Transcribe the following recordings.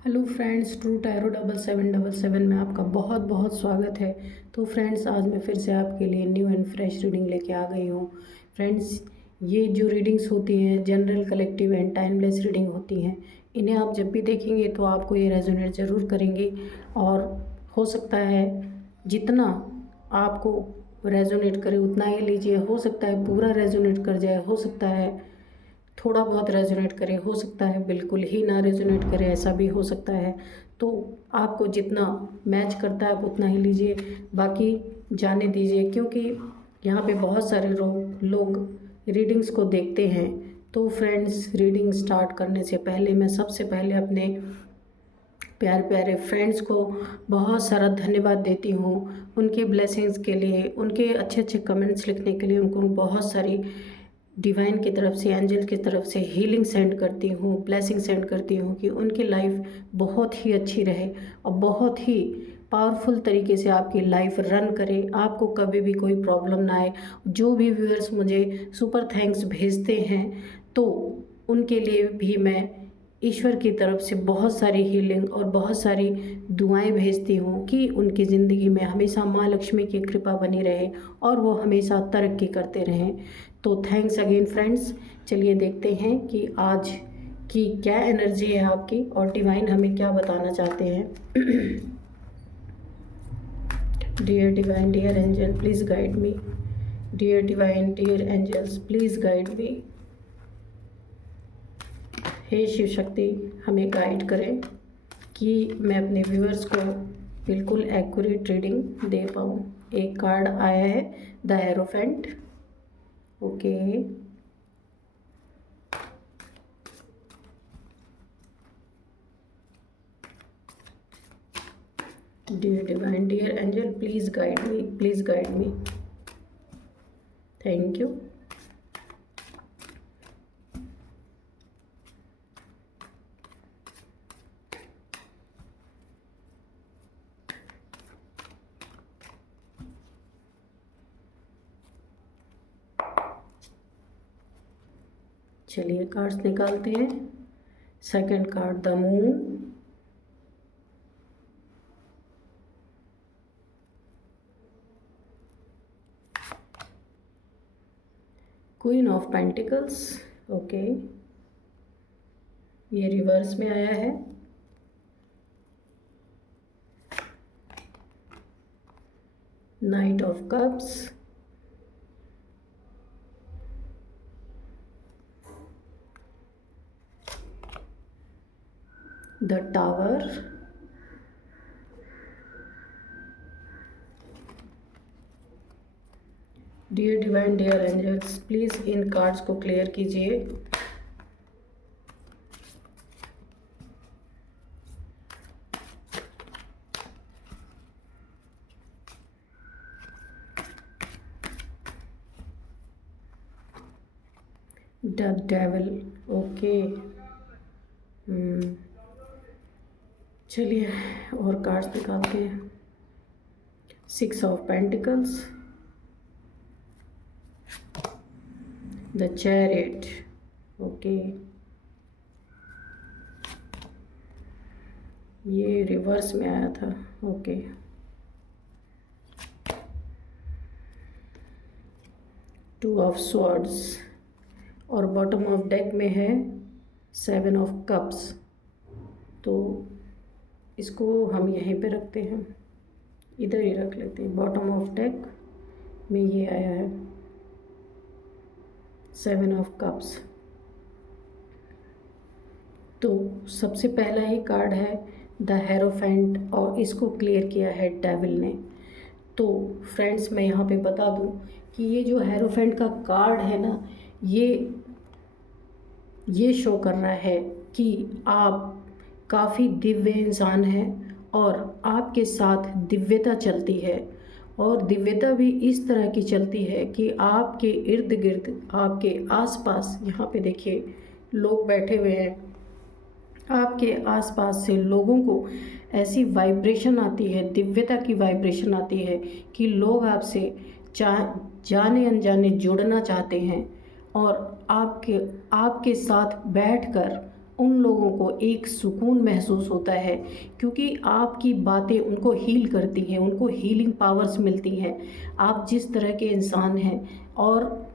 Hello friends, true tarot 7777 में आपका बहुत बहुत स्वागत है। तो फ्रेंड्स, आज मैं फिर से आपके लिए न्यू एंड फ्रेश रीडिंग लेके आ गई हूँ। फ्रेंड्स, ये जो रीडिंग्स होती हैं general, collective and timeless reading होती हैं। इन्हें आप जब भी देखेंगे तो आपको ये रेजोनेट ज़रूर करेंगे, और हो सकता है जितना आपको रेजोनेट करे उतना ही लीजिए। हो सकता है पूरा रेजोनेट कर जाए, हो सकता है थोड़ा बहुत रेजोनेट करे, हो सकता है बिल्कुल ही ना रेजोनेट करे, ऐसा भी हो सकता है। तो आपको जितना मैच करता है आप उतना ही लीजिए, बाकी जाने दीजिए, क्योंकि यहाँ पे बहुत सारे लोग रीडिंग्स को देखते हैं। तो फ्रेंड्स, रीडिंग स्टार्ट करने से पहले मैं सबसे पहले अपने प्यारे प्यारे फ्रेंड्स को बहुत सारा धन्यवाद देती हूँ, उनके ब्लेसिंग्स के लिए, उनके अच्छे अच्छे कमेंट्स लिखने के लिए। उनको बहुत सारी डिवाइन की तरफ से, एंजल की तरफ से हीलिंग सेंड करती हूँ, ब्लेसिंग सेंड करती हूँ कि उनकी लाइफ बहुत ही अच्छी रहे और बहुत ही पावरफुल तरीके से आपकी लाइफ रन करे, आपको कभी भी कोई प्रॉब्लम ना आए। जो भी व्यूअर्स मुझे सुपर थैंक्स भेजते हैं तो उनके लिए भी मैं ईश्वर की तरफ से बहुत सारी हीलिंग और बहुत सारी दुआएं भेजती हूँ कि उनकी ज़िंदगी में हमेशा माँ लक्ष्मी की कृपा बनी रहे और वो हमेशा तरक्की करते रहें। तो थैंक्स अगेन फ्रेंड्स। चलिए देखते हैं कि आज की क्या एनर्जी है आपकी और डिवाइन हमें क्या बताना चाहते हैं। Dear divine, dear angel, please guide me. Dear divine, dear angels, please guide me. हे शिव शक्ति, हमें गाइड करें कि मैं अपने व्यूअर्स को बिल्कुल एक्यूरेट रीडिंग दे पाऊँ। एक कार्ड आया है, the hierophant. Okay, dear divine, dear angel, please guide me, please guide me. Thank you. चलिए कार्ड्स निकालते हैं। Second card, the moon. Queen of pentacles. Okay, ये रिवर्स में आया है। Knight of cups. The tower. Dear divine, dear angels, please इन cards को clear कीजिए। The devil. ओके, चलिए और कार्ड्स निकालते हैं। Six of pentacles. The chariot. Okay, ये रिवर्स में आया था। ओके, टू ऑफ स्वॉर्ड्स और बॉटम ऑफ डेक में है सेवन ऑफ कप्स। तो इसको हम यहीं पे रखते हैं, इधर ही रख लेते हैं। बॉटम ऑफ डेक में ये आया है सेवन ऑफ कप्स। तो सबसे पहला ही कार्ड है द हेरोफेंट और इसको क्लियर किया है डेविल ने। तो फ्रेंड्स, मैं यहाँ पे बता दूँ कि ये जो हेरोफेंट का कार्ड है ना, ये शो कर रहा है कि आप काफ़ी दिव्य इंसान हैं और आपके साथ दिव्यता चलती है, और दिव्यता भी इस तरह की चलती है कि आपके इर्द गिर्द, आपके आसपास, यहाँ पे देखिए लोग बैठे हुए हैं, आपके आसपास से लोगों को ऐसी वाइब्रेशन आती है, दिव्यता की वाइब्रेशन आती है कि लोग आपसे जाने अनजाने जुड़ना चाहते हैं और आपके साथ बैठकर उन लोगों को एक सुकून महसूस होता है, क्योंकि आपकी बातें उनको हील करती हैं, उनको हीलिंग पावर्स मिलती हैं। आप जिस तरह के इंसान हैं, और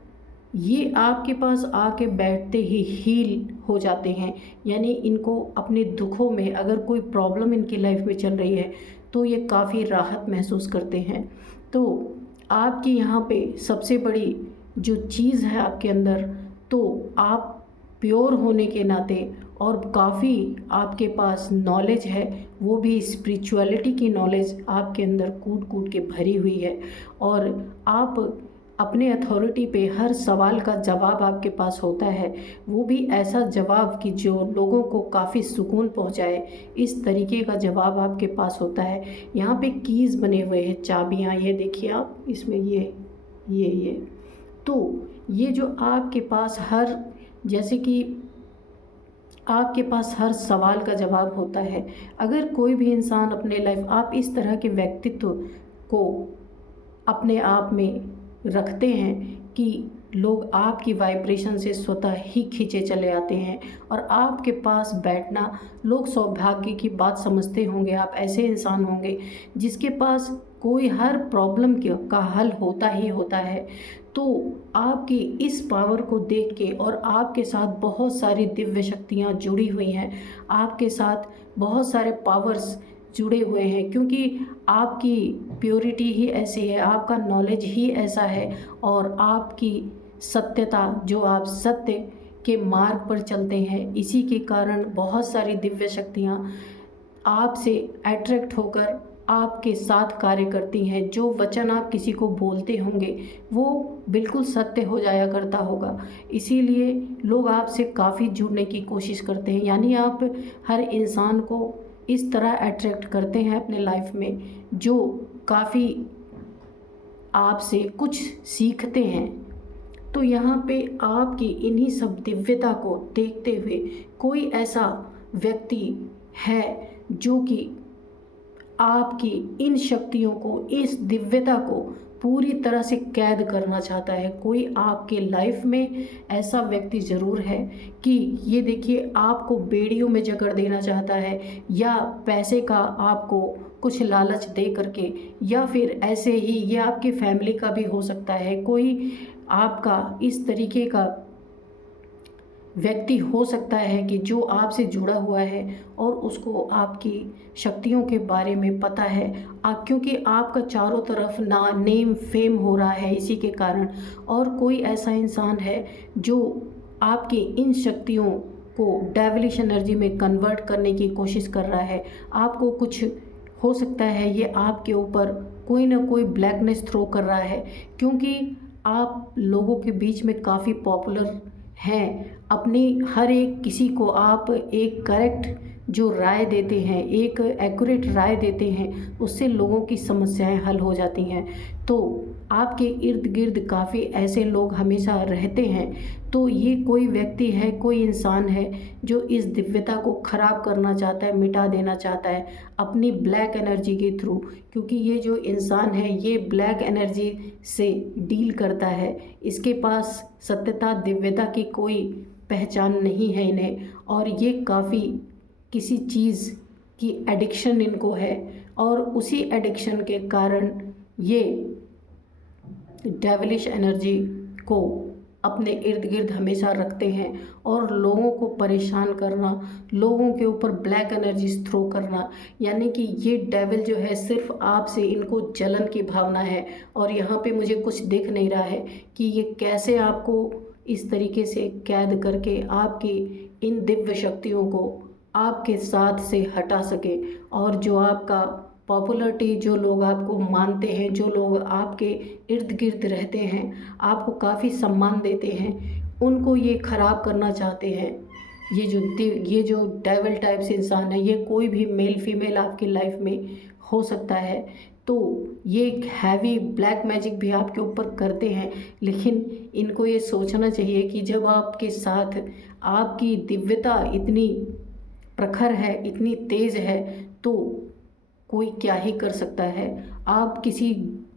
ये आपके पास आके बैठते ही हील हो जाते हैं। यानी इनको अपने दुखों में, अगर कोई प्रॉब्लम इनकी लाइफ में चल रही है, तो ये काफ़ी राहत महसूस करते हैं। तो आपकी यहाँ पे सबसे बड़ी जो चीज़ है आपके अंदर, तो आप प्योर होने के नाते, और काफ़ी आपके पास नॉलेज है, वो भी स्पिरिचुअलिटी की नॉलेज आपके अंदर कूट कूट के भरी हुई है। और आप अपने अथॉरिटी पे हर सवाल का जवाब आपके पास होता है, वो भी ऐसा जवाब कि जो लोगों को काफ़ी सुकून पहुंचाए, इस तरीके का जवाब आपके पास होता है। यहाँ पे कीज़ बने हुए हैं, चाबियाँ, ये देखिए आप, इसमें ये तो ये जो आपके पास हर, जैसे कि आपके पास हर सवाल का जवाब होता है। अगर कोई भी इंसान अपने लाइफ, आप इस तरह के व्यक्तित्व को अपने आप में रखते हैं कि लोग आपकी वाइब्रेशन से स्वतः ही खींचे चले आते हैं, और आपके पास बैठना लोग सौभाग्य की बात समझते होंगे। आप ऐसे इंसान होंगे जिसके पास कोई हर प्रॉब्लम का हल होता ही होता है। तो आपकी इस पावर को देख के, और आपके साथ बहुत सारी दिव्य शक्तियाँ जुड़ी हुई हैं, आपके साथ बहुत सारे पावर्स जुड़े हुए हैं, क्योंकि आपकी प्योरिटी ही ऐसी है, आपका नॉलेज ही ऐसा है, और आपकी सत्यता, जो आप सत्य के मार्ग पर चलते हैं, इसी के कारण बहुत सारी दिव्य शक्तियाँ आपसे अट्रैक्ट होकर आपके साथ कार्य करती हैं। जो वचन आप किसी को बोलते होंगे, वो बिल्कुल सत्य हो जाया करता होगा। इसीलिए लोग आपसे काफ़ी जुड़ने की कोशिश करते हैं। यानी आप हर इंसान को इस तरह अट्रैक्ट करते हैं अपने लाइफ में, जो काफ़ी आपसे कुछ सीखते हैं। तो यहाँ पे आपकी इन्हीं सब दिव्यता को देखते हुए कोई ऐसा व्यक्ति है जो कि आपकी इन शक्तियों को, इस दिव्यता को पूरी तरह से कैद करना चाहता है। कोई आपके लाइफ में ऐसा व्यक्ति ज़रूर है कि ये देखिए, आपको बेड़ियों में जकड़ देना चाहता है, या पैसे का आपको कुछ लालच दे करके, या फिर ऐसे ही, ये आपकी फैमिली का भी हो सकता है। कोई आपका इस तरीके का व्यक्ति हो सकता है कि जो आपसे जुड़ा हुआ है, और उसको आपकी शक्तियों के बारे में पता है। क्योंकि आपका चारों तरफ नेम फेम हो रहा है इसी के कारण। और कोई ऐसा इंसान है जो आपकी इन शक्तियों को डेविलिश एनर्जी में कन्वर्ट करने की कोशिश कर रहा है। आपको कुछ हो सकता है ये आपके ऊपर कोई ना कोई ब्लैकनेस थ्रो कर रहा है, क्योंकि आप लोगों के बीच में काफ़ी पॉपुलर हैं। अपनी हर एक किसी को आप एक करेक्ट जो राय देते हैं, एक एक्यूरेट राय देते हैं, उससे लोगों की समस्याएं हल हो जाती हैं। तो आपके इर्द गिर्द काफ़ी ऐसे लोग हमेशा रहते हैं। तो ये कोई व्यक्ति है, कोई इंसान है जो इस दिव्यता को ख़राब करना चाहता है, मिटा देना चाहता है अपनी ब्लैक एनर्जी के थ्रू। क्योंकि ये जो इंसान है, ये ब्लैक एनर्जी से डील करता है। इसके पास सत्यता, दिव्यता की कोई पहचान नहीं है इन्हें, और ये काफ़ी किसी चीज़ की एडिक्शन इनको है, और उसी एडिक्शन के कारण ये डेविलिश एनर्जी को अपने इर्द गिर्द हमेशा रखते हैं, और लोगों को परेशान करना, लोगों के ऊपर ब्लैक एनर्जी थ्रो करना। यानी कि ये डेविल जो है, सिर्फ आपसे इनको जलन की भावना है। और यहाँ पे मुझे कुछ दिख नहीं रहा है कि ये कैसे आपको इस तरीके से कैद करके आपकी इन दिव्य शक्तियों को आपके साथ से हटा सके। और जो आपका पॉपुलरिटी, जो लोग आपको मानते हैं, जो लोग आपके इर्द गिर्द रहते हैं, आपको काफ़ी सम्मान देते हैं, उनको ये ख़राब करना चाहते हैं। ये जो डेविल टाइप से इंसान है, ये कोई भी मेल फीमेल आपकी लाइफ में हो सकता है। तो ये एक हैवी ब्लैक मैजिक भी आपके ऊपर करते हैं। लेकिन इनको ये सोचना चाहिए कि जब आपके साथ आपकी दिव्यता इतनी प्रखर है, इतनी तेज़ है, तो कोई क्या ही कर सकता है। आप किसी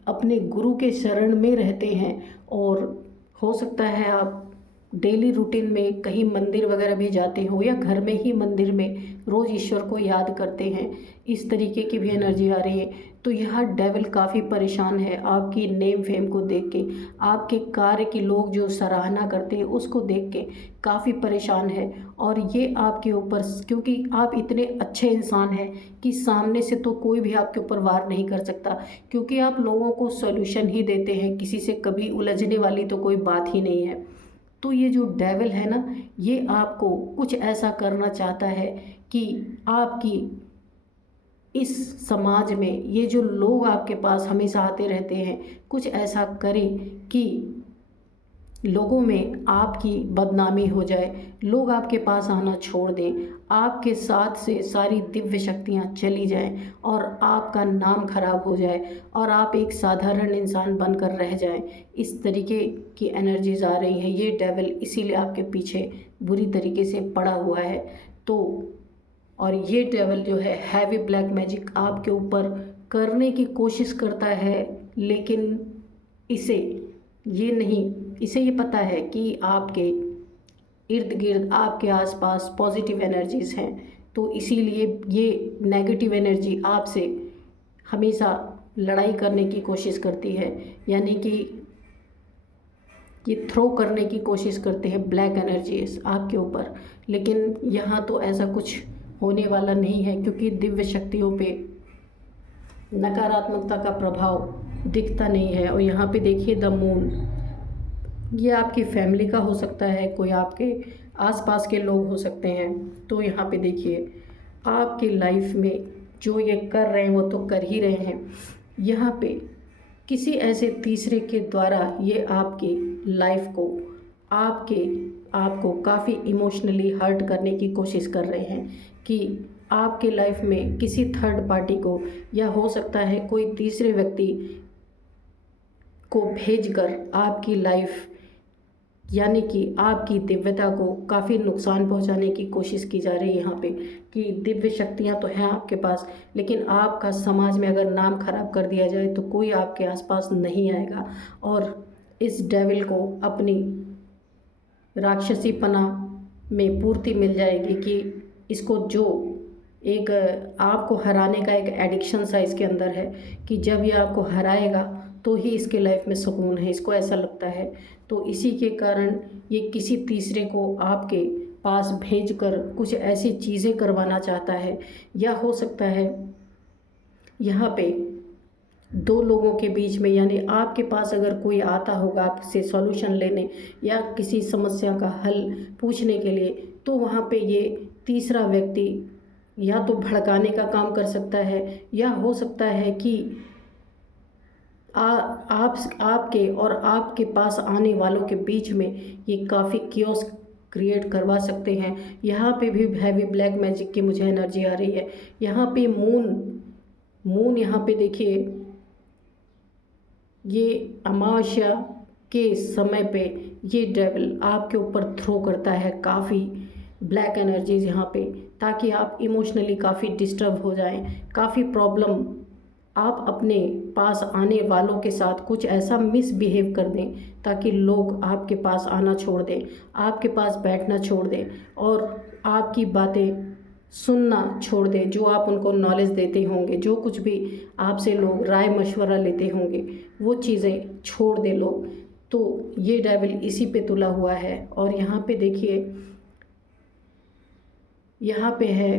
अपने गुरु के शरण में रहते हैं, और हो सकता है आप डेली रूटीन में कहीं मंदिर वगैरह भी जाते हो या घर में ही मंदिर में रोज़ ईश्वर को याद करते हैं, इस तरीके की भी एनर्जी आ रही है। तो यह डेविल काफ़ी परेशान है आपकी नेम फेम को देख के, आपके कार्य की लोग जो सराहना करते हैं उसको देख के काफ़ी परेशान है। और ये आपके ऊपर, क्योंकि आप इतने अच्छे इंसान हैं कि सामने से तो कोई भी आपके ऊपर वार नहीं कर सकता, क्योंकि आप लोगों को सॉल्यूशन ही देते हैं, किसी से कभी उलझने वाली तो कोई बात ही नहीं है। तो ये जो डेविल है ना, ये आपको कुछ ऐसा करना चाहता है कि आपकी इस समाज में ये जो लोग आपके पास हमेशा आते रहते हैं, कुछ ऐसा करे कि लोगों में आपकी बदनामी हो जाए, लोग आपके पास आना छोड़ दें, आपके साथ से सारी दिव्य शक्तियाँ चली जाएं और आपका नाम खराब हो जाए और आप एक साधारण इंसान बनकर रह जाएं। इस तरीके की एनर्जीज आ रही हैं। ये डेविल इसीलिए आपके पीछे बुरी तरीके से पड़ा हुआ है। तो और ये डेविल जो है हैवी ब्लैक मैजिक आपके ऊपर करने की कोशिश करता है, लेकिन इसे ये पता है कि आपके इर्द गिर्द, आपके आसपास पॉजिटिव एनर्जीज़ हैं, तो इसीलिए ये नेगेटिव एनर्जी आपसे हमेशा लड़ाई करने की कोशिश करती है, यानी कि ये थ्रो करने की कोशिश करते हैं ब्लैक एनर्जीज आपके ऊपर। लेकिन यहाँ तो ऐसा कुछ होने वाला नहीं है, क्योंकि दिव्य शक्तियों पे नकारात्मकता का प्रभाव दिखता नहीं है। और यहाँ पे देखिए द मून, ये आपकी फैमिली का हो सकता है, कोई आपके आसपास के लोग हो सकते हैं। तो यहाँ पे देखिए आपकी लाइफ में जो ये कर रहे हैं वो तो कर ही रहे हैं, यहाँ पे किसी ऐसे तीसरे के द्वारा ये आपकी लाइफ को आपको काफ़ी इमोशनली हर्ट करने की कोशिश कर रहे हैं कि आपके लाइफ में किसी थर्ड पार्टी को, या हो सकता है कोई तीसरे व्यक्ति को भेजकर आपकी लाइफ यानी कि आपकी दिव्यता को काफ़ी नुकसान पहुंचाने की कोशिश की जा रही है यहाँ पे, कि दिव्य शक्तियाँ तो हैं आपके पास, लेकिन आपका समाज में अगर नाम खराब कर दिया जाए तो कोई आपके आसपास नहीं आएगा। और इस डेविल को अपनी राक्षसीपना में पूर्ति मिल जाएगी कि इसको जो एक आपको हराने का एक एडिक्शन सा इसके अंदर है, कि जब ये आपको हराएगा तो ही इसके लाइफ में सुकून है, इसको ऐसा लगता है। तो इसी के कारण ये किसी तीसरे को आपके पास भेजकर कुछ ऐसी चीज़ें करवाना चाहता है, या हो सकता है यहाँ पे दो लोगों के बीच में, यानी आपके पास अगर कोई आता होगा आपसे सॉल्यूशन लेने या किसी समस्या का हल पूछने के लिए, तो वहाँ पे ये तीसरा व्यक्ति या तो भड़काने का काम कर सकता है, या हो सकता है कि आपके और आपके पास आने वालों के बीच में ये काफ़ी कियोस क्रिएट करवा सकते हैं। यहाँ पे भी हैवी ब्लैक मैजिक की मुझे एनर्जी आ रही है। यहाँ पे मून यहाँ पे देखिए, ये अमावस्या के समय पे ये डेविल आपके ऊपर थ्रो करता है काफ़ी ब्लैक एनर्जीज यहाँ पे, ताकि आप इमोशनली काफ़ी डिस्टर्ब हो जाएं, काफ़ी प्रॉब्लम आप अपने पास आने वालों के साथ कुछ ऐसा मिसबिहेव कर दें ताकि लोग आपके पास आना छोड़ दें, आपके पास बैठना छोड़ दें और आपकी बातें सुनना छोड़ दें। जो आप उनको नॉलेज देते होंगे, जो कुछ भी आपसे लोग राय मशवरा लेते होंगे, वो चीज़ें छोड़ दें लोग। तो ये डेविल इसी पे तुला हुआ है। और यहाँ पे देखिए, यहाँ पे है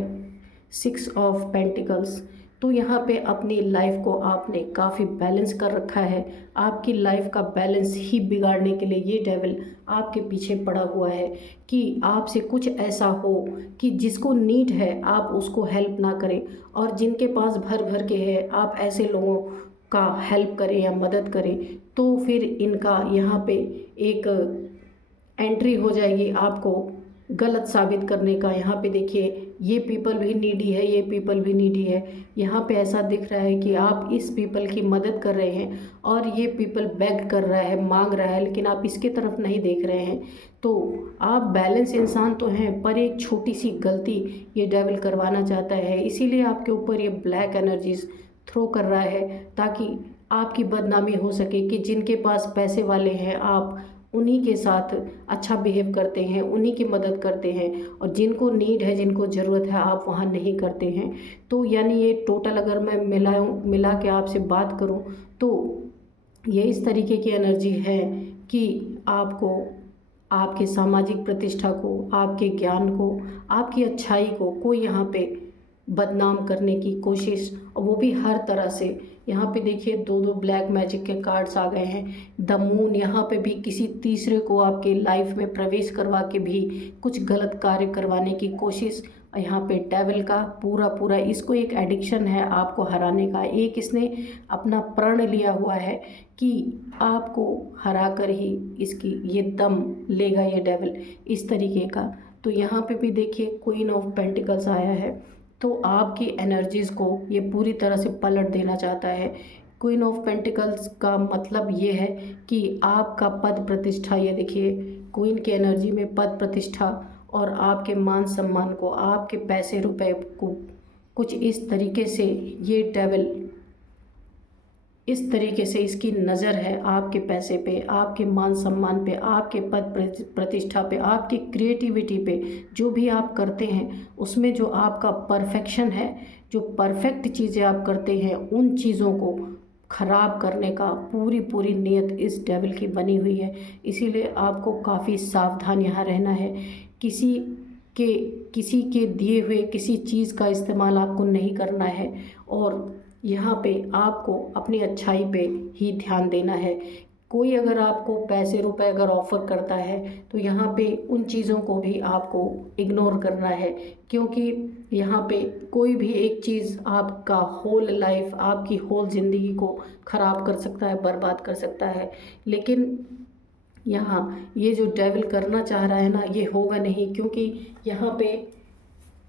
6 ऑफ पेंटिकल्स। तो यहाँ पे अपनी लाइफ को आपने काफ़ी बैलेंस कर रखा है। आपकी लाइफ का बैलेंस ही बिगाड़ने के लिए ये डेविल आपके पीछे पड़ा हुआ है, कि आपसे कुछ ऐसा हो कि जिसको नीड है आप उसको हेल्प ना करें, और जिनके पास भर भर के है आप ऐसे लोगों का हेल्प करें या मदद करें। तो फिर इनका यहाँ पे एक एंट्री हो जाएगी आपको गलत साबित करने का। यहाँ पे देखिए ये पीपल भी नीडी है, ये पीपल भी नीडी है। यहाँ पे ऐसा दिख रहा है कि आप इस पीपल की मदद कर रहे हैं और ये पीपल बेग कर रहा है, मांग रहा है, लेकिन आप इसके तरफ नहीं देख रहे हैं। तो आप बैलेंस इंसान तो हैं, पर एक छोटी सी गलती ये डेविल करवाना चाहता है, इसीलिए आपके ऊपर ये ब्लैक एनर्जीज थ्रो कर रहा है, ताकि आपकी बदनामी हो सके, कि जिनके पास पैसे वाले हैं आप उन्हीं के साथ अच्छा बिहेव करते हैं, उन्हीं की मदद करते हैं, और जिनको नीड है, जिनको ज़रूरत है, आप वहाँ नहीं करते हैं। तो यानी ये टोटल अगर मैं मिला के आपसे बात करूँ तो ये इस तरीके की एनर्जी है कि आपको आपके सामाजिक प्रतिष्ठा को, आपके ज्ञान को, आपकी अच्छाई को कोई यहाँ पे बदनाम करने की कोशिश, और वो भी हर तरह से। यहाँ पे देखिए दो दो ब्लैक मैजिक के कार्ड्स आ गए हैं। द मून, यहाँ पे भी किसी तीसरे को आपके लाइफ में प्रवेश करवा के भी कुछ गलत कार्य करवाने की कोशिश। यहाँ पे डेविल का पूरा पूरा, इसको एक एडिक्शन है आपको हराने का, एक इसने अपना प्रण लिया हुआ है कि आपको हरा कर ही इसकी ये दम लेगा ये डेविल, इस तरीके का। तो यहाँ पे भी देखिए क्वीन ऑफ पेंटिकल्स आया है, तो आपकी एनर्जीज़ को ये पूरी तरह से पलट देना चाहता है। क्वीन ऑफ पेंटिकल्स का मतलब ये है कि आपका पद प्रतिष्ठा, ये देखिए क्वीन की एनर्जी में पद प्रतिष्ठा और आपके मान सम्मान को, आपके पैसे रुपए को कुछ इस तरीके से ये डेविल, इस तरीके से इसकी नज़र है आपके पैसे पे, आपके मान सम्मान पे, आपके पद प्रतिष्ठा पे, आपकी क्रिएटिविटी पे। जो भी आप करते हैं उसमें जो आपका परफेक्शन है, जो परफेक्ट चीज़ें आप करते हैं, उन चीज़ों को ख़राब करने का पूरी पूरी नीयत इस डेविल की बनी हुई है। इसीलिए आपको काफ़ी सावधान यहाँ रहना है। किसी के दिए हुए किसी चीज़ का इस्तेमाल आपको नहीं करना है, और यहाँ पे आपको अपनी अच्छाई पे ही ध्यान देना है। कोई अगर आपको पैसे रुपए अगर ऑफ़र करता है तो यहाँ पे उन चीज़ों को भी आपको इग्नोर करना है, क्योंकि यहाँ पे कोई भी एक चीज़ आपका होल लाइफ, आपकी होल ज़िंदगी को ख़राब कर सकता है, बर्बाद कर सकता है। लेकिन यहाँ ये जो डेविल करना चाह रहा है ना, ये होगा नहीं, क्योंकि यहाँ पे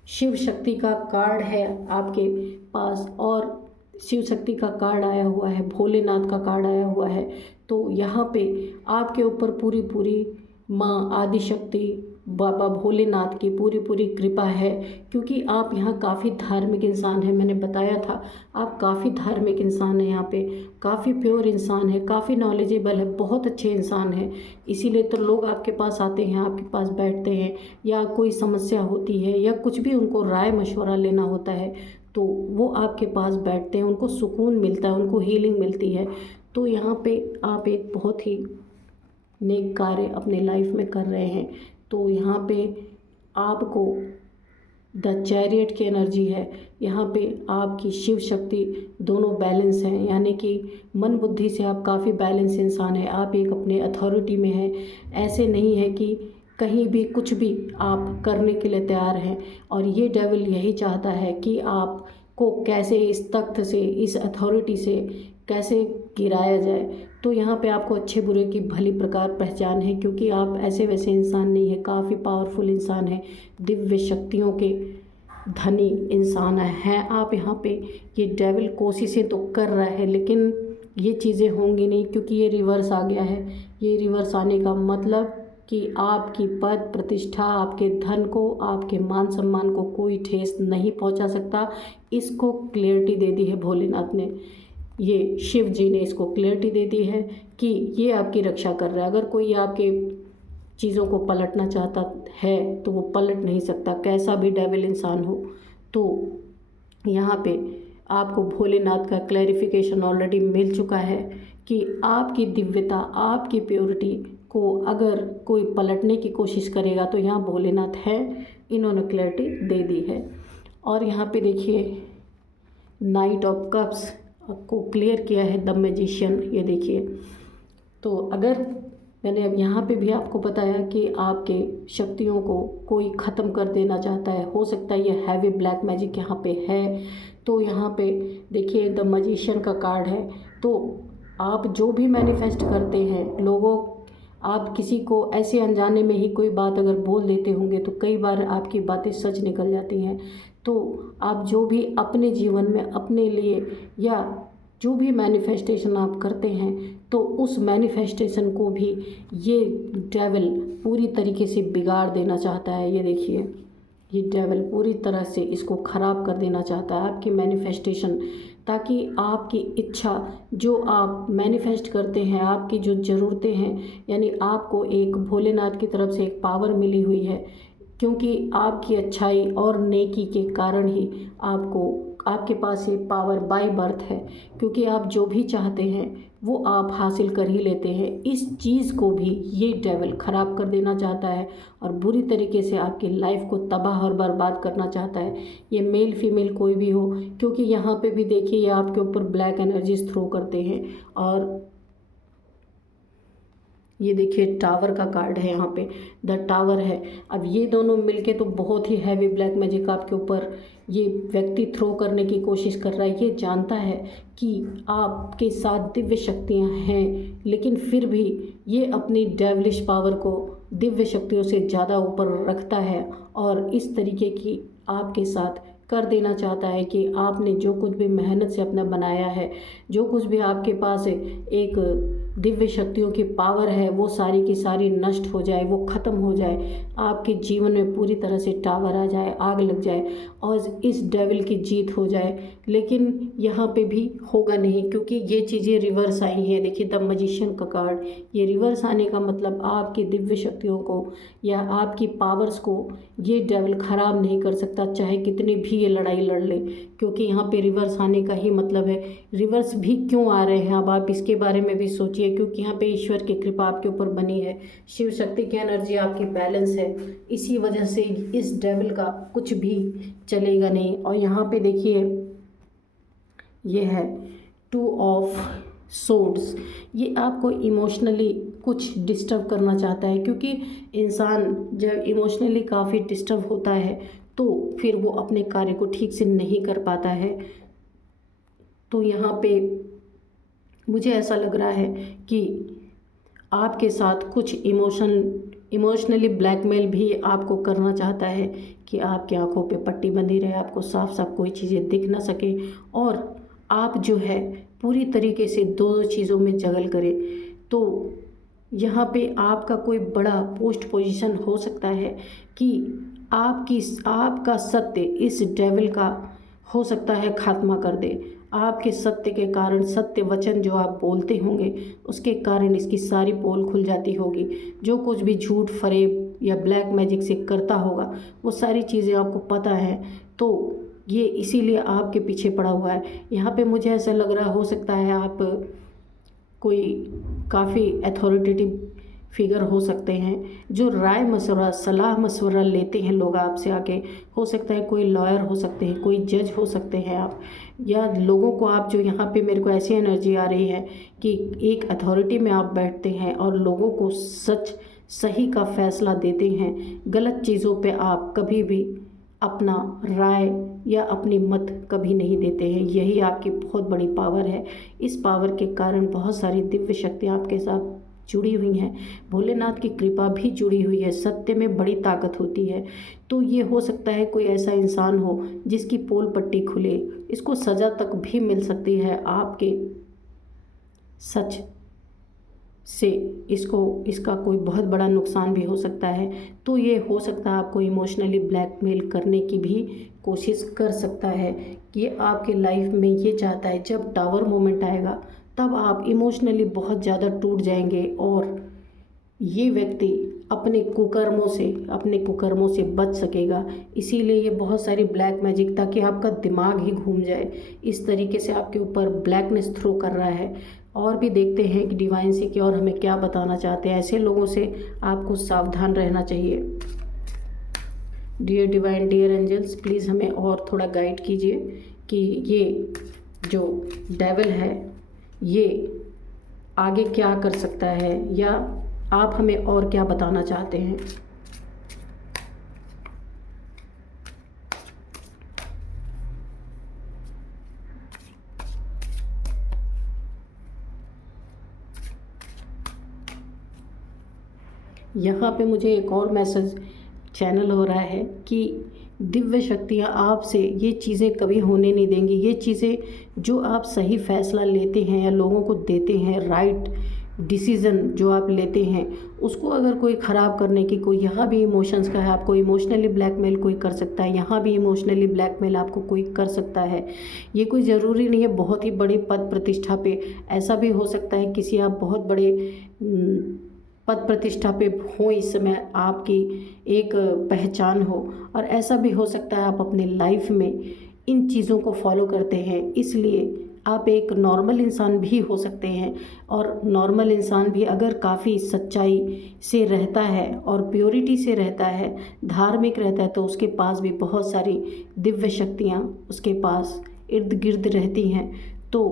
शिव शक्ति का कार्ड है आपके पास, और शिव शक्ति का कार्ड आया हुआ है, भोलेनाथ का कार्ड आया हुआ है। तो यहाँ पे आपके ऊपर पूरी पूरी माँ आदिशक्ति, बाबा भोलेनाथ की पूरी पूरी कृपा है, क्योंकि आप यहाँ काफ़ी धार्मिक इंसान हैं। मैंने बताया था आप काफ़ी धार्मिक इंसान हैं, यहाँ पे काफ़ी प्योर इंसान है, काफ़ी नॉलेजेबल है, बहुत अच्छे इंसान हैं। इसीलिए तो लोग आपके पास आते हैं, आपके पास बैठते हैं, या कोई समस्या होती है या कुछ भी उनको राय मशवरा लेना होता है तो वो आपके पास बैठते हैं, उनको सुकून मिलता है, उनको हीलिंग मिलती है। तो यहाँ पे आप एक बहुत ही नेक कार्य अपने लाइफ में कर रहे हैं। तो यहाँ पे आपको द चैरियट की एनर्जी है, यहाँ पे आपकी शिव शक्ति दोनों बैलेंस हैं, यानी कि मन बुद्धि से आप काफ़ी बैलेंस इंसान हैं। आप एक अपने अथॉरिटी में हैं, ऐसे नहीं है कि कहीं भी कुछ भी आप करने के लिए तैयार हैं। और ये डेविल यही चाहता है कि आपको कैसे इस तख्त से, इस अथॉरिटी से कैसे गिराया जाए। तो यहाँ पे आपको अच्छे बुरे की भली प्रकार पहचान है, क्योंकि आप ऐसे वैसे इंसान नहीं है, काफ़ी पावरफुल इंसान है, दिव्य शक्तियों के धनी इंसान हैं आप। यहाँ पे ये डेविल कोशिशें तो कर रहा है, लेकिन ये चीज़ें होंगी नहीं, क्योंकि ये रिवर्स आ गया है। ये रिवर्स आने का मतलब कि आपकी पद प्रतिष्ठा, आपके धन को, आपके मान सम्मान को कोई ठेस नहीं पहुंचा सकता। इसको क्लियरिटी दे दी है भोलेनाथ ने, ये शिव जी ने इसको क्लियरिटी दे दी है कि ये आपकी रक्षा कर रहा है। अगर कोई आपके चीज़ों को पलटना चाहता है तो वो पलट नहीं सकता, कैसा भी डेविल इंसान हो। तो यहाँ पे आपको भोलेनाथ का क्लैरिफिकेशन ऑलरेडी मिल चुका है कि आपकी दिव्यता, आपकी प्योरिटी को अगर कोई पलटने की कोशिश करेगा तो यहाँ भोलेनाथ है, इन्होंने क्लैरिटी दे दी है। और यहाँ पे देखिए नाइट ऑफ कप्स को क्लियर किया है द मैजिशियन, ये देखिए। तो अगर मैंने अब यहाँ पे भी आपको बताया कि आपके शक्तियों को कोई ख़त्म कर देना चाहता है, हो सकता है ये हैवी ब्लैक मैजिक यहाँ पे है। तो यहाँ पे देखिए द मैजिशियन का कार्ड है। तो आप जो भी मैनिफेस्ट करते हैं, लोगों, आप किसी को ऐसे अनजाने में ही कोई बात अगर बोल देते होंगे तो कई बार आपकी बातें सच निकल जाती हैं। तो आप जो भी अपने जीवन में अपने लिए या जो भी मैनिफेस्टेशन आप करते हैं तो उस मैनिफेस्टेशन को भी ये डेविल पूरी तरीके से बिगाड़ देना चाहता है। ये देखिए ये डेविल पूरी तरह से इसको ख़राब कर देना चाहता है। आपकी मैनिफेस्टेशन ताकि आपकी इच्छा जो आप मैनिफेस्ट करते हैं, आपकी जो ज़रूरतें हैं, यानी आपको एक भोलेनाथ की तरफ से एक पावर मिली हुई है, क्योंकि आपकी अच्छाई और नेकी के कारण ही आपके पास ये पावर बाय बर्थ है, क्योंकि आप जो भी चाहते हैं वो आप हासिल कर ही लेते हैं। इस चीज़ को भी ये डेविल ख़राब कर देना चाहता है और बुरी तरीके से आपकी लाइफ को तबाह और बर्बाद करना चाहता है। ये मेल फीमेल कोई भी हो, क्योंकि यहाँ पे भी देखिए ये आपके ऊपर ब्लैक एनर्जीज थ्रो करते हैं। और ये देखिए टावर का कार्ड है, यहाँ पे द टावर है। अब ये दोनों मिलके तो बहुत ही हैवी ब्लैक मैजिक आपके ऊपर ये व्यक्ति थ्रो करने की कोशिश कर रहा है। ये जानता है कि आपके साथ दिव्य शक्तियाँ हैं, लेकिन फिर भी ये अपनी डेविलिश पावर को दिव्य शक्तियों से ज़्यादा ऊपर रखता है और इस तरीके की आपके साथ कर देना चाहता है कि आपने जो कुछ भी मेहनत से अपना बनाया है, जो कुछ भी आपके पास एक दिव्य शक्तियों की पावर है, वो सारी की सारी नष्ट हो जाए, वो ख़त्म हो जाए, आपके जीवन में पूरी तरह से टावर आ जाए, आग लग जाए और इस डेविल की जीत हो जाए। लेकिन यहाँ पे भी होगा नहीं, क्योंकि ये चीज़ें रिवर्स आई हैं। देखिए द मैजिशियन का कार्ड, ये रिवर्स आने का मतलब आपकी दिव्य शक्तियों को या आपकी पावर्स को ये डेविल ख़राब नहीं कर सकता, चाहे कितनी भी ये लड़ाई लड़ ले, क्योंकि यहाँ पे रिवर्स आने का ही मतलब है। रिवर्स भी क्यों आ रहे हैं अब आप इसके बारे में भी सोचिए, क्योंकि यहाँ पे ईश्वर की कृपा आपके ऊपर बनी है, शिव शक्ति की एनर्जी आपकी बैलेंस है, इसी वजह से इस डेविल का कुछ भी चलेगा नहीं। और यहाँ पे देखिए ये है 2 ऑफ सोर्ड्स, ये आपको इमोशनली कुछ डिस्टर्ब करना चाहता है, क्योंकि इंसान जब इमोशनली काफ़ी डिस्टर्ब होता है तो फिर वो अपने कार्य को ठीक से नहीं कर पाता है। तो यहाँ पे मुझे ऐसा लग रहा है कि आपके साथ कुछ इमोशनली ब्लैकमेल भी आपको करना चाहता है कि आपकी आंखों पे पट्टी बंधी रहे, आपको साफ साफ कोई चीज़ें दिख ना सके और आप जो है पूरी तरीके से दो चीज़ों में जगल करें। तो यहाँ पे आपका कोई बड़ा पोस्ट पोजीशन हो सकता है कि आपका सत्य इस डेविल का हो सकता है खात्मा कर दे। आपके सत्य के कारण, सत्य वचन जो आप बोलते होंगे उसके कारण इसकी सारी पोल खुल जाती होगी। जो कुछ भी झूठ फरेब या ब्लैक मैजिक से करता होगा वो सारी चीज़ें आपको पता है, तो ये इसीलिए आपके पीछे पड़ा हुआ है। यहाँ पे मुझे ऐसा लग रहा हो सकता है आप कोई काफ़ी अथॉरिटेटिव फिगर हो सकते हैं, जो राय मशवरा सलाह मशवरा लेते हैं लोग आपसे आके। हो सकता है कोई लॉयर हो सकते हैं, कोई जज हो सकते हैं आप, या लोगों को आप जो यहाँ पे मेरे को ऐसी एनर्जी आ रही है कि एक अथॉरिटी में आप बैठते हैं और लोगों को सच सही का फैसला देते हैं। गलत चीज़ों पे आप कभी भी अपना राय या अपनी मत कभी नहीं देते हैं। यही आपकी बहुत बड़ी पावर है। इस पावर के कारण बहुत सारी दिव्य शक्तियाँ आपके साथ जुड़ी हुई हैं, भोलेनाथ की कृपा भी जुड़ी हुई है। सत्य में बड़ी ताकत होती है। तो ये हो सकता है कोई ऐसा इंसान हो जिसकी पोल पट्टी खुले, इसको सज़ा तक भी मिल सकती है आपके सच से, इसका कोई बहुत बड़ा नुकसान भी हो सकता है। तो ये हो सकता है आपको इमोशनली ब्लैकमेल करने की भी कोशिश कर सकता है। ये आपके लाइफ में ये चाहता है जब टावर मोमेंट आएगा तब आप इमोशनली बहुत ज़्यादा टूट जाएंगे और ये व्यक्ति अपने कुकर्मों से बच सकेगा। इसीलिए ये बहुत सारी ब्लैक मैजिक, ताकि आपका दिमाग ही घूम जाए, इस तरीके से आपके ऊपर ब्लैकनेस थ्रो कर रहा है। और भी देखते हैं कि डिवाइन सिक्योर हमें क्या बताना चाहते हैं। ऐसे लोगों से आपको सावधान रहना चाहिए। Dear divine, dear angels, please हमें और थोड़ा गाइड कीजिए कि ये जो डेविल है ये आगे क्या कर सकता है, या आप हमें और क्या बताना चाहते हैं। यहाँ पे मुझे एक और मैसेज चैनल हो रहा है कि दिव्य शक्तियाँ आपसे ये चीज़ें कभी होने नहीं देंगी। ये चीज़ें जो आप सही फैसला लेते हैं या लोगों को देते हैं राइट डिसीज़न जो आप लेते हैं उसको अगर कोई ख़राब करने की, कोई यहाँ भी इमोशंस का है, आपको इमोशनली ब्लैकमेल कोई कर सकता है, यहाँ भी इमोशनली ब्लैकमेल आपको कोई कर सकता है। ये कोई ज़रूरी नहीं है बहुत ही बड़ी पद प्रतिष्ठा पे, ऐसा भी हो सकता है किसी आप बहुत बड़े पद प्रतिष्ठा पे हो, इस समय आपकी एक पहचान हो, और ऐसा भी हो सकता है आप अपने लाइफ में इन चीज़ों को फॉलो करते हैं, इसलिए आप एक नॉर्मल इंसान भी हो सकते हैं। और नॉर्मल इंसान भी अगर काफ़ी सच्चाई से रहता है और प्योरिटी से रहता है, धार्मिक रहता है, तो उसके पास भी बहुत सारी दिव्य शक्तियाँ उसके पास इर्द गिर्द रहती हैं। तो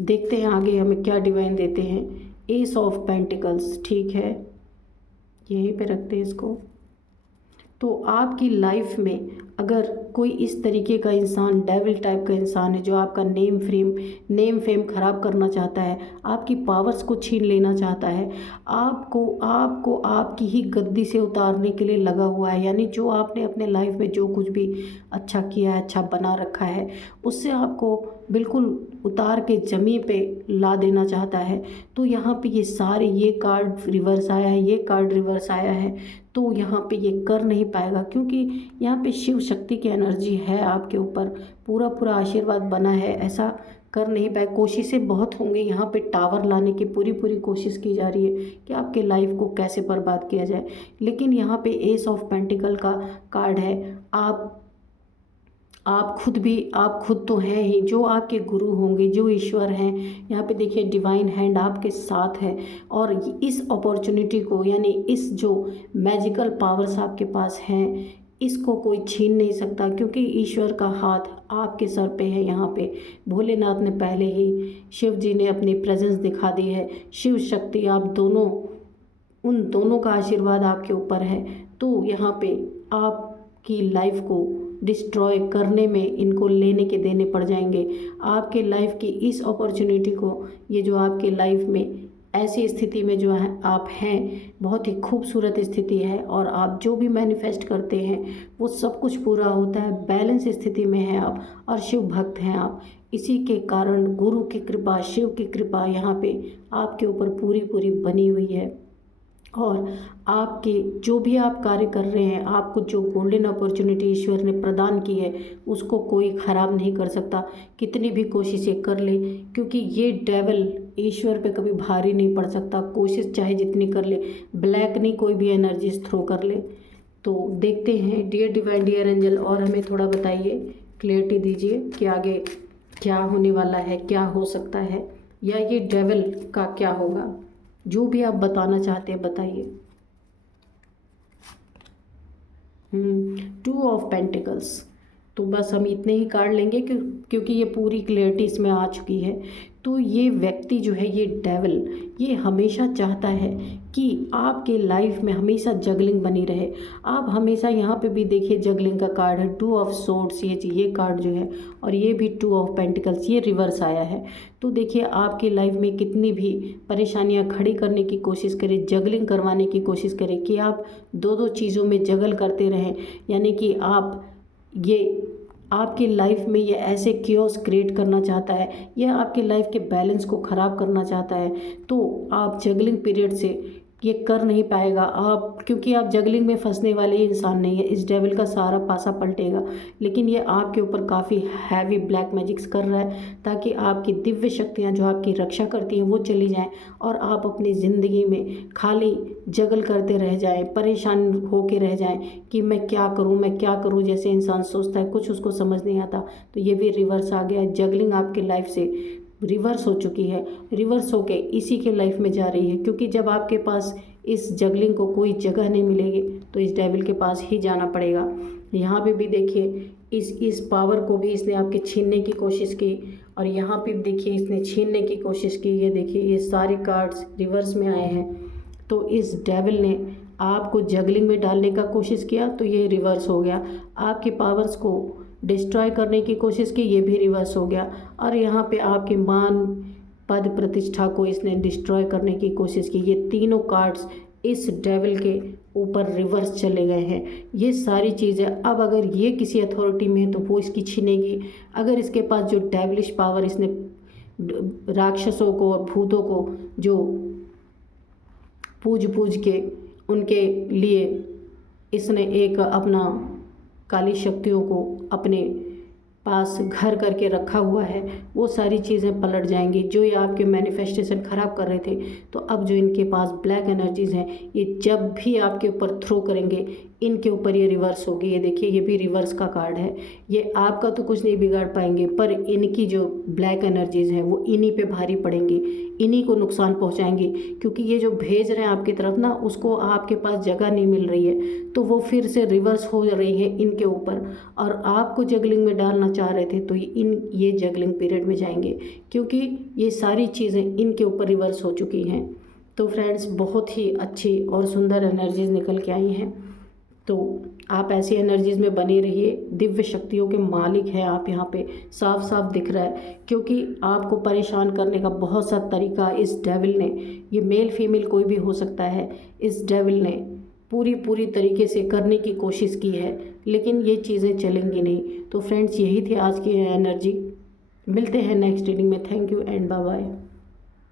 देखते हैं आगे हमें क्या डिवाइन देते हैं। एस ऑफ पेंटिकल्स, ठीक है, यहीं पे रखते हैं इसको। तो आपकी लाइफ में अगर कोई इस तरीके का इंसान, डेविल टाइप का इंसान है, जो आपका नेम फेम ख़राब करना चाहता है, आपकी पावर्स को छीन लेना चाहता है, आपको आपकी ही गद्दी से उतारने के लिए लगा हुआ है, यानी जो आपने अपने लाइफ में जो कुछ भी अच्छा किया है, अच्छा बना रखा है, उससे आपको बिल्कुल उतार के ज़मीन पे ला देना चाहता है। तो यहाँ पे ये सारे, ये कार्ड रिवर्स आया है, ये कार्ड रिवर्स आया है, तो यहाँ पे ये कर नहीं पाएगा, क्योंकि यहाँ पे शिव शक्ति की एनर्जी है आपके ऊपर, पूरा पूरा आशीर्वाद बना है, ऐसा कर नहीं पाए। कोशिशें बहुत होंगी, यहाँ पे टावर लाने की पूरी कोशिश की जा रही है कि आपके लाइफ को कैसे बर्बाद किया जाए, लेकिन यहाँ पे एस ऑफ पेंटिकल का कार्ड है। आप खुद तो हैं ही, जो आपके गुरु होंगे, जो ईश्वर हैं, यहाँ पे देखिए डिवाइन हैंड आपके साथ है, और इस अपॉर्चुनिटी को, यानी इस जो मैजिकल पावर्स आपके पास हैं, इसको कोई छीन नहीं सकता, क्योंकि ईश्वर का हाथ आपके सर पे है। यहाँ पे भोलेनाथ ने पहले ही, शिव जी ने अपनी प्रेजेंस दिखा दी है, शिव शक्ति आप दोनों, उन दोनों का आशीर्वाद आपके ऊपर है। तो यहाँ पे आपकी लाइफ को डिस्ट्रॉय करने में इनको लेने के देने पड़ जाएंगे। आपके लाइफ की इस अपॉर्चुनिटी को, ये जो आपके लाइफ में ऐसी स्थिति में जो है आप हैं, बहुत ही खूबसूरत स्थिति है, और आप जो भी मैनिफेस्ट करते हैं वो सब कुछ पूरा होता है। बैलेंस स्थिति में है आप, और शिव भक्त हैं आप, इसी के कारण गुरु की कृपा, शिव की कृपा यहाँ पे आपके ऊपर पूरी बनी हुई है। और आपके जो भी आप कार्य कर रहे हैं, आपको जो गोल्डन अपॉर्चुनिटी ईश्वर ने प्रदान की है, उसको कोई ख़राब नहीं कर सकता, कितनी भी कोशिशें कर ले, क्योंकि ये डेविल ईश्वर पे कभी भारी नहीं पड़ सकता, कोशिश चाहे जितनी कर ले, ब्लैक नहीं कोई भी एनर्जीज थ्रो कर ले। तो देखते हैं डियर डिवाइन, डियर एंजल, और हमें थोड़ा बताइए, क्लियरिटी दीजिए कि आगे क्या होने वाला है, क्या हो सकता है, या ये डेविल का क्या होगा, जो भी आप बताना चाहते हैं बताइए। टू ऑफ पेंटिकल्स, तो बस हम इतने ही कार्ड लेंगे क्योंकि ये पूरी क्लियरिटी इसमें आ चुकी है। तो ये व्यक्ति जो है, ये डेविल, ये हमेशा चाहता है कि आपके लाइफ में हमेशा जगलिंग बनी रहे। आप हमेशा, यहाँ पे भी देखिए जगलिंग का कार्ड है, टू ऑफ सोर्ड्स, ये कार्ड जो है, और ये भी टू ऑफ पेंटिकल्स, ये रिवर्स आया है। तो देखिए आपकी लाइफ में कितनी भी परेशानियाँ खड़ी करने की कोशिश करें, जगलिंग करवाने की कोशिश करें कि आप दो चीज़ों में जगल करते रहें, यानी कि आपकी लाइफ में ये ऐसे क्योस क्रिएट करना चाहता है, यह आपकी लाइफ के बैलेंस को ख़राब करना चाहता है। तो आप जगलिंग पीरियड से ये कर नहीं पाएगा आप, क्योंकि आप जगलिंग में फंसने वाले इंसान नहीं है। इस डेविल का सारा पासा पलटेगा, लेकिन ये आपके ऊपर काफ़ी हैवी ब्लैक मैजिक्स कर रहा है, ताकि आपकी दिव्य शक्तियाँ जो आपकी रक्षा करती हैं वो चली जाएं, और आप अपनी ज़िंदगी में खाली जगल करते रह जाएं, परेशान होके रह जाएं कि मैं क्या करूं, जैसे इंसान सोचता है, कुछ उसको समझ नहीं आता। तो ये भी रिवर्स आ गया, जगलिंग आपकी लाइफ से रिवर्स हो चुकी है, रिवर्स होके इसी के लाइफ में जा रही है, क्योंकि जब आपके पास इस जगलिंग को कोई जगह नहीं मिलेगी तो इस डेविल के पास ही जाना पड़ेगा। यहाँ पे भी देखिए इस पावर को भी इसने आपके छीनने की कोशिश की, और यहाँ पे देखिए इसने छीनने की कोशिश की। ये देखिए ये सारे कार्ड्स रिवर्स में आए हैं। तो इस डेविल ने आपको जगलिंग में डालने का कोशिश किया, तो ये रिवर्स हो गया। आपकी पावर्स को डिस्ट्रॉय करने की कोशिश की, ये भी रिवर्स हो गया। और यहाँ पे आपके मान, पद, प्रतिष्ठा को इसने डिस्ट्रॉय करने की कोशिश की। ये तीनों कार्ड्स इस डेविल के ऊपर रिवर्स चले गए हैं। ये सारी चीज़ें अब अगर ये किसी अथॉरिटी में है तो वो इसकी छीनेगी। अगर इसके पास जो डेविलिश पावर इसने राक्षसों को और भूतों को जो पूज पूज के उनके लिए इसने एक अपना काली शक्तियों को अपने पास घर करके रखा हुआ है, वो सारी चीज़ें पलट जाएंगी। जो ये आपके मैनिफेस्टेशन ख़राब कर रहे थे, तो अब जो इनके पास ब्लैक एनर्जीज़ हैं, ये जब भी आपके ऊपर थ्रो करेंगे, इनके ऊपर ये रिवर्स होगी। ये देखिए, ये भी रिवर्स का कार्ड है। ये आपका तो कुछ नहीं बिगाड़ पाएंगे, पर इनकी जो ब्लैक एनर्जीज़ हैं वो इन्हीं पे भारी पड़ेंगी, इन्हीं को नुकसान पहुंचाएंगी। क्योंकि ये जो भेज रहे हैं आपकी तरफ ना, उसको आपके पास जगह नहीं मिल रही है, तो वो फिर से रिवर्स हो रही है इनके ऊपर। और आपको जगलिंग में डालना चाह रहे थे, तो ये जगलिंग पीरियड में जाएंगे, क्योंकि ये सारी चीज़ें इनके ऊपर रिवर्स हो चुकी हैं। तो फ्रेंड्स, बहुत ही अच्छी और सुंदर एनर्जीज निकल के आई हैं। तो आप ऐसी एनर्जीज़ में बने रहिए। दिव्य शक्तियों के मालिक हैं आप, यहाँ पे साफ साफ दिख रहा है। क्योंकि आपको परेशान करने का बहुत सा तरीका इस डेविल ने, ये मेल फीमेल कोई भी हो सकता है, इस डेविल ने पूरी तरीके से करने की कोशिश की है, लेकिन ये चीज़ें चलेंगी नहीं। तो फ्रेंड्स, यही थी आज की एनर्जी। मिलते हैं नेक्स्ट रीडिंग में। Thank you and bye bye.